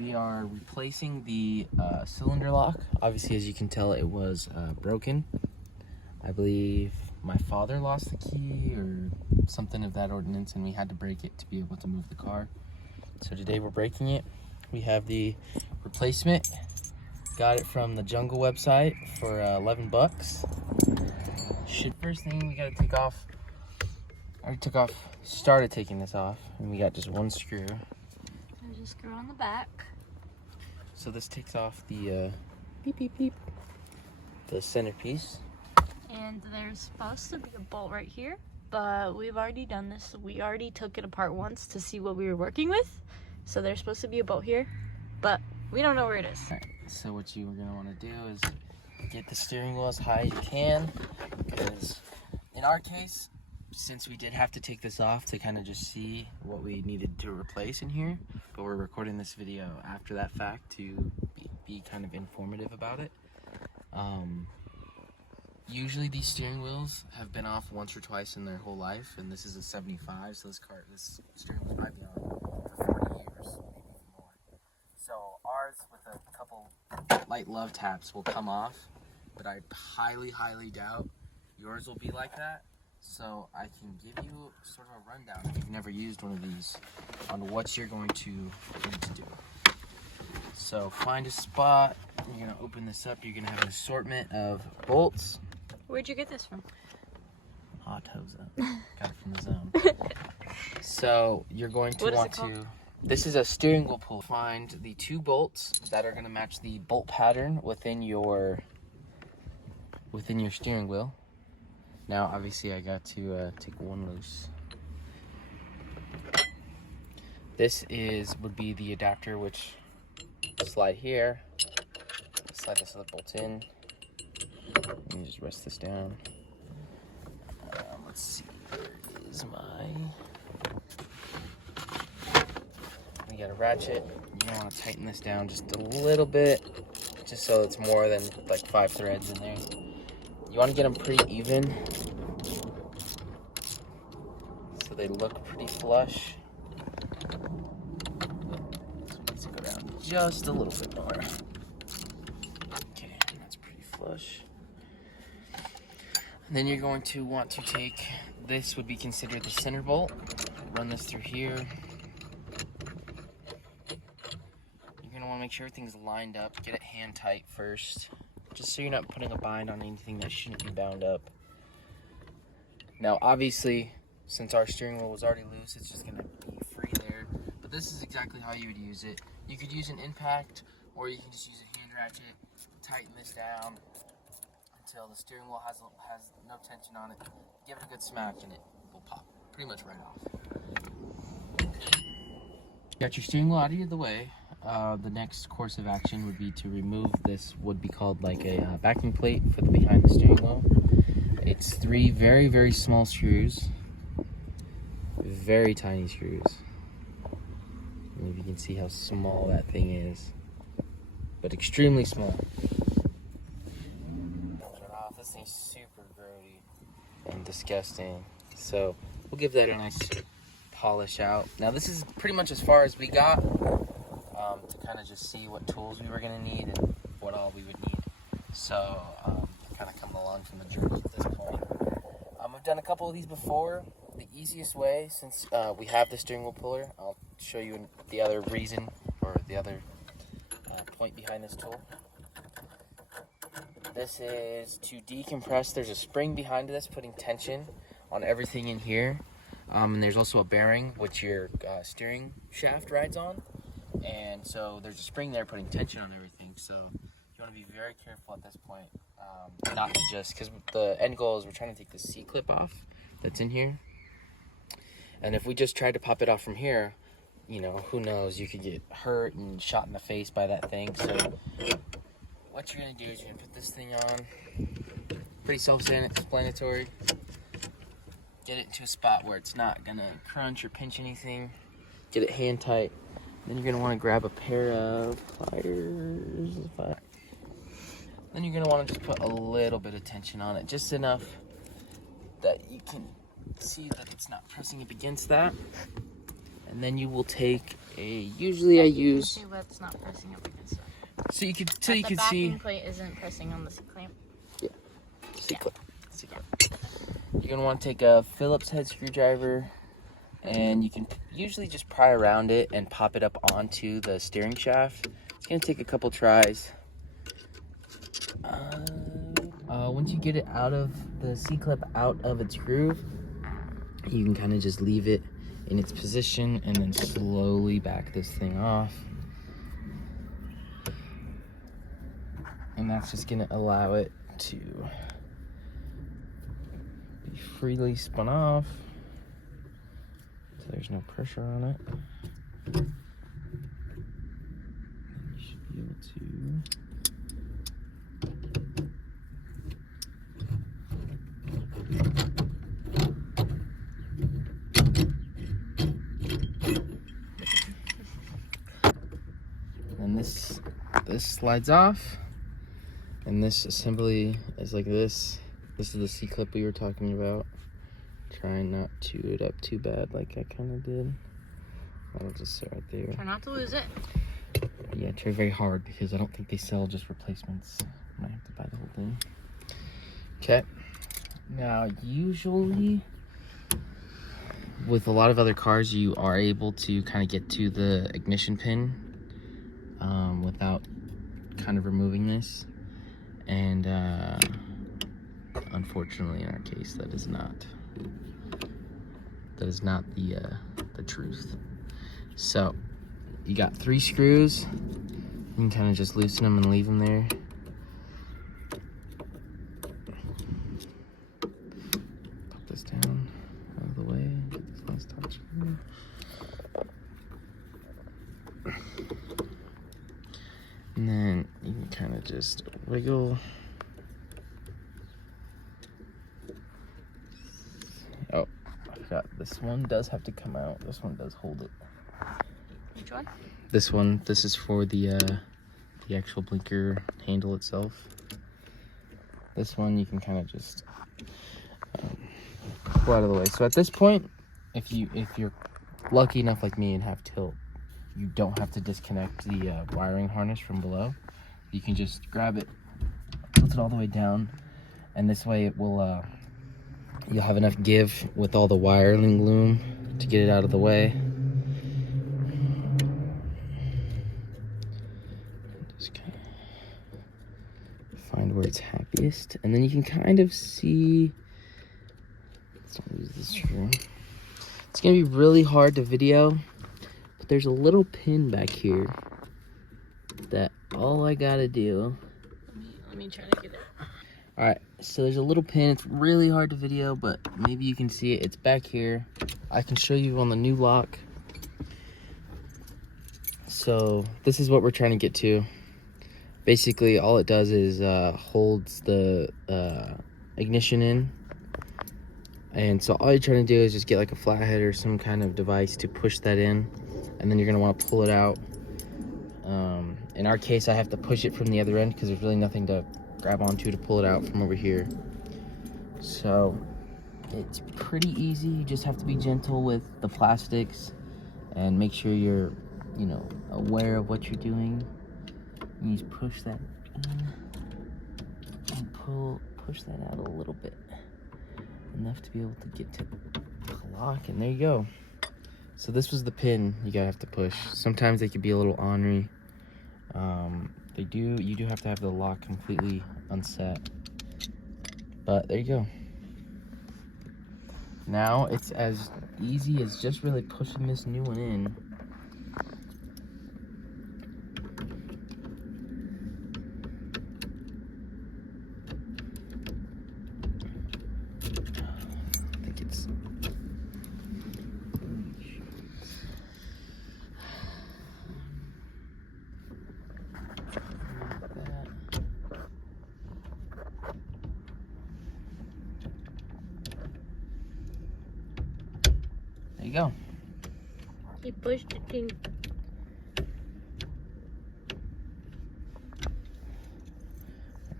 we are replacing the cylinder lock. Obviously, as you can tell, it was broken. I believe my father lost the key or something of that ordinance, and we had to break it to be able to move the car. So today we're breaking it. We have the replacement. Got it from the Jungle website for 11 bucks. First thing we gotta take off. I started taking this off, and we got just one screw. There's a screw on the back. So this takes off the beep beep beep, the centerpiece. And there's supposed to be a bolt right here, but we've already done this. We already took it apart once to see what we were working with. So there's supposed to be a bolt here, but we don't know where it is. All right, so what you are gonna want to do is get the steering wheel as high as you can, because in our case, since we did have to take this off to kind of just see what we needed to replace in here, but we're recording this video after that fact to be kind of informative about it. Usually these steering wheels have been off once or twice in their whole life, and this is a 75, so this steering wheel might be on for 40 years, maybe even more. So ours, with a couple light love taps, will come off, but I highly, highly doubt yours will be like that. So I can give you sort of a rundown, if you've never used one of these, on what you're going to need to do. So find a spot, you're gonna open this up, you're gonna have an assortment of bolts. Where'd you get this from? Hot hose up. Got it from the zone. So you're going to want to, this is a steering wheel pull. Find the 2 bolts that are gonna match the bolt pattern within your steering wheel. Now, obviously, I got to take one loose. This would be the adapter, which slide here. Slide this other bolt in. Let me just rest this down. Let's see, where is we got a ratchet. You're gonna want to tighten this down just a little bit, just so it's more than like 5 threads in there. You want to get them pretty even, so they look pretty flush. So let's go down just a little bit more. Okay, that's pretty flush. And then you're going to want to take, this would be considered the center bolt. Run this through here. You're going to want to make sure everything's lined up. Get it hand tight first, just so you're not putting a bind on anything that shouldn't be bound up. Now, obviously, since our steering wheel was already loose, it's just going to be free there. But this is exactly how you would use it. You could use an impact, or you can just use a hand ratchet. Tighten this down until the steering wheel has no tension on it. Give it a good smack and it will pop pretty much right off. Got your steering wheel out of the way. The next course of action would be to remove this, would be called like a backing plate for the behind the steering wheel. It's 3 very, very small screws, very tiny screws. And if you can see how small that thing is, but extremely small. This thing's super grody and disgusting, so we'll give that a nice polish out. Now this is pretty much as far as we got, to kind of just see what tools we were going to need and what all we would need. So kind of coming along from the journey at this point. I've done a couple of these before. The easiest way, since we have the steering wheel puller, I'll show you the other reason, or the other point behind this tool. This is to decompress. There's a spring behind this putting tension on everything in here. And there's also a bearing which your steering shaft rides on. And so there's a spring there putting tension on everything. So you want to be very careful at this point. Not to just, because the end goal is we're trying to take the C-clip off that's in here. And if we just tried to pop it off from here, you know, who knows, you could get hurt and shot in the face by that thing. So what you're going to do is you're going to put this thing on, pretty self-explanatory. Get it into a spot where it's not going to crunch or pinch anything. Get it hand tight. Then you're going to want to grab a pair of pliers. Then you're going to want to just put a little bit of tension on it, just enough that you can see that it's not pressing up against that. And then you will take a, usually I use, See what's not pressing up against it. so you can, The backing plate isn't pressing on the C-clamp. C-clip. You're gonna want to take a Phillips head screwdriver, and you can usually just pry around it and pop it up onto the steering shaft. It's gonna take a couple tries. Once you get it out of the C-clip out of its groove, you can kind of just leave it in its position and then slowly back this thing off. And that's just gonna allow it to be freely spun off, so there's no pressure on it. And you should be able to and this slides off, and this assembly is like this. This is the C-clip we were talking about. Trying not to chew it up too bad like I kind of did. That'll just sit right there. Try not to lose it. Yeah, try very hard because I don't think they sell just replacements. Might have to buy the whole thing. Okay. Now, usually with a lot of other cars, you are able to kind of get to the ignition pin without kind of removing this. And unfortunately, in our case, that is not the truth. So you got 3 screws. You can kind of just loosen them and leave them there. Pop this down out of the way. Get this nice top screw. And then you can kind of just wiggle. Oh, I forgot. This one does have to come out. This one does hold it. Which one? This one. This is for the actual blinker handle itself. This one you can kind of just pull out of the way. So at this point, if you're lucky enough like me and have tilt, you don't have to disconnect the wiring harness from below. You can just grab it, tilt it all the way down, and this way it will you'll have enough give with all the wiring loom to get it out of the way. Just kind of find where it's happiest, and then you can kind of see. Let's not lose this screw. It's gonna be really hard to video, but there's a little pin back here that all I gotta do. Let me try to get it. All right, so there's a little pin. It's really hard to video, but maybe you can see it. It's back here. I can show you on the new lock. So this is what we're trying to get to. Basically, all it does is holds the ignition in. And so all you're trying to do is just get like a flathead or some kind of device to push that in. And then you're gonna wanna pull it out. In our case, I have to push it from the other end because there's really nothing to grab onto to pull it out from over here. So it's pretty easy. You just have to be gentle with the plastics and make sure you're, you know, aware of what you're doing. You just push that in and push that out a little bit, enough to be able to get to the lock, and there you go. So this was the pin you gotta have to push. Sometimes they could be a little ornery. You do have to have the lock completely unset. But there you go. Now it's as easy as just really pushing this new one in. I think it's there you go. He pushed it in.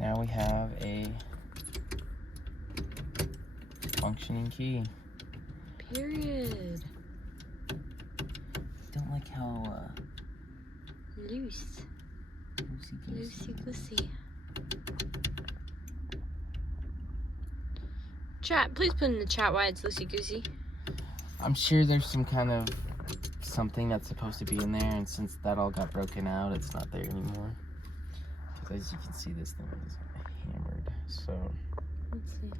Now we have a functioning key. Period. like how loose. Loosey goosey. Chat, please put in the chat why it's loosey goosey. I'm sure there's some kind of something that's supposed to be in there, and since that all got broken out, it's not there anymore. Because as you can see, this thing is hammered. So let's see.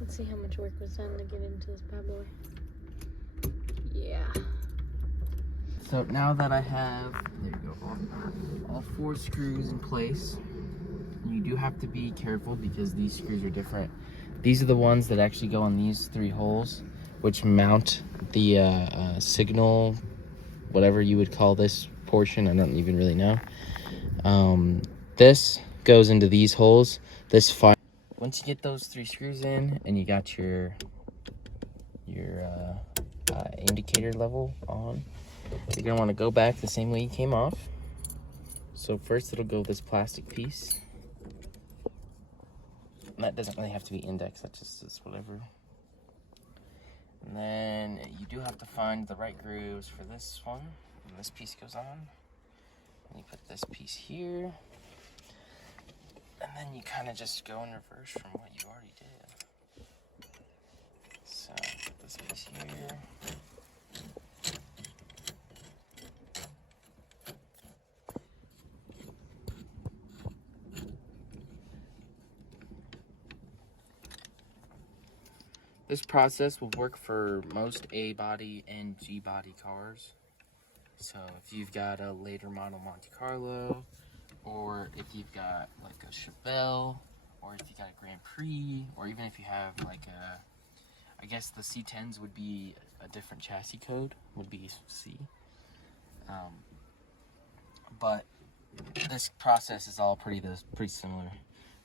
Let's see how much work was done to get into this bad boy. Yeah. So now that I have, there you go, all 4 screws in place, you do have to be careful because these screws are different. These are the ones that actually go on these 3 holes, which mount the signal, whatever you would call this portion. I don't even really know. This goes into these holes. Once you get those 3 screws in and you got your indicator level on, you're gonna want to go back the same way you came off. So first it'll go this plastic piece. And that doesn't really have to be indexed, that just is whatever. And then you do have to find the right grooves for this one. And this piece goes on. And you put this piece here. And then you kind of just go in reverse from what you already did. So put this piece here. This process will work for most A-body and G-body cars. So if you've got a later model Monte Carlo, or if you've got like a Chevelle, or if you got a Grand Prix, or even if you have like a, I guess the C10s would be a different chassis code, would be C. But this process is all pretty similar.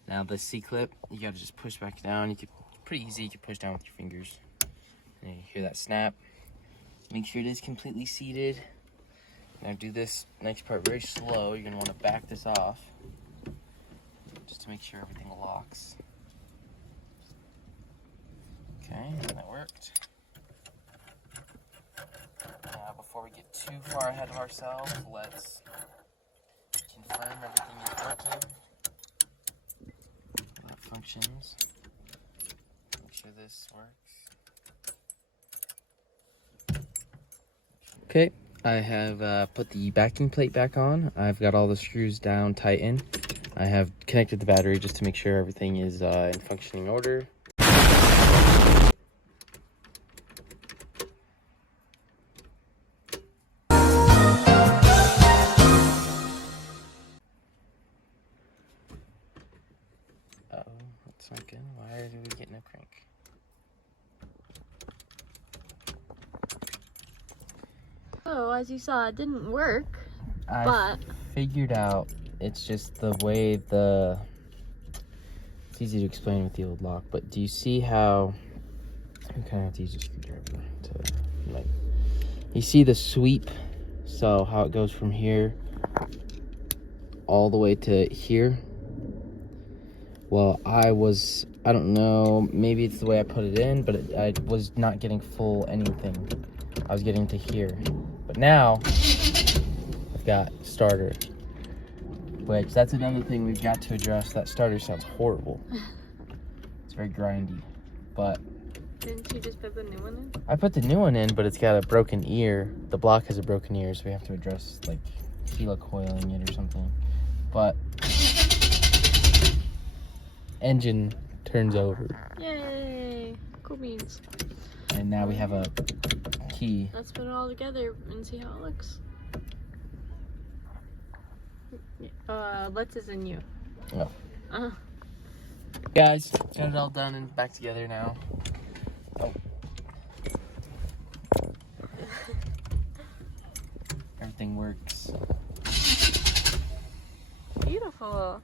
Now the C-clip, you gotta just push back down. Pretty easy, you can push down with your fingers. And you hear that snap. Make sure it is completely seated. Now do this next part very slow. You're gonna wanna back this off just to make sure everything locks. Okay, that worked. Now before we get too far ahead of ourselves, let's confirm everything is working. That functions. Make sure this works. Okay, I have put the backing plate back on. I've got all the screws down, tightened. I have connected the battery just to make sure everything is in functioning order. Uh-oh, that's not good. Why are we getting a crank? Oh, as you saw, it didn't work, I but figured out it's just the way it's easy to explain with the old lock, but do you see how I'm kind of have to use a screwdriver to like, you see the sweep, so how it goes from here all the way to here? Well, I don't know, maybe it's the way I put it in, but I was not getting full anything. I was getting to here. But now, I've got starter. Which, that's another thing we've got to address. That starter sounds horrible. It's very grindy. But didn't you just put the new one in? I put the new one in, but it's got a broken ear. The block has a broken ear, so we have to address, like, helicoiling it or something. But engine turns over. Yay! Cool beans. And now we have a key. Let's put it all together and see how it looks. Let's as in you. Oh. Guys, got it all done and back together now. Oh. Everything works. Beautiful.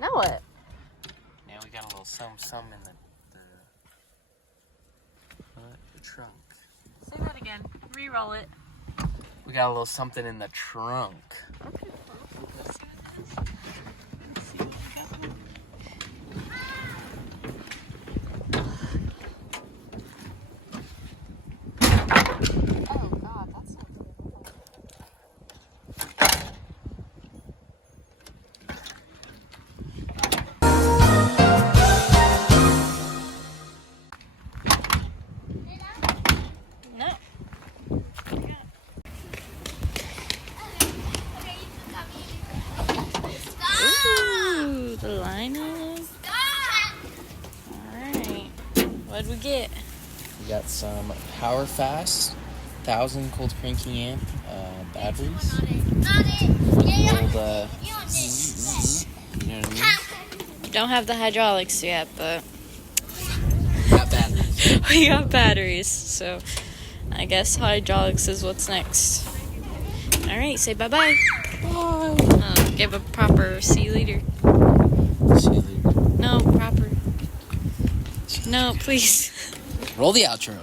Now what? Now we got a little some in the trunk. Say that again. Re-roll it. We got a little something in the trunk. Okay. Let's see what it is. Let's see what we got. Oh God, that's not good. get? We got some Power Fast 1000 cold cranking amp batteries. Old, you know what I mean? Don't have the hydraulics yet, but We got batteries. we got batteries. So I guess hydraulics is what's next. All right, say bye-bye. Bye. Give a proper see you later. See you later. No, proper. No, please. Roll the outro.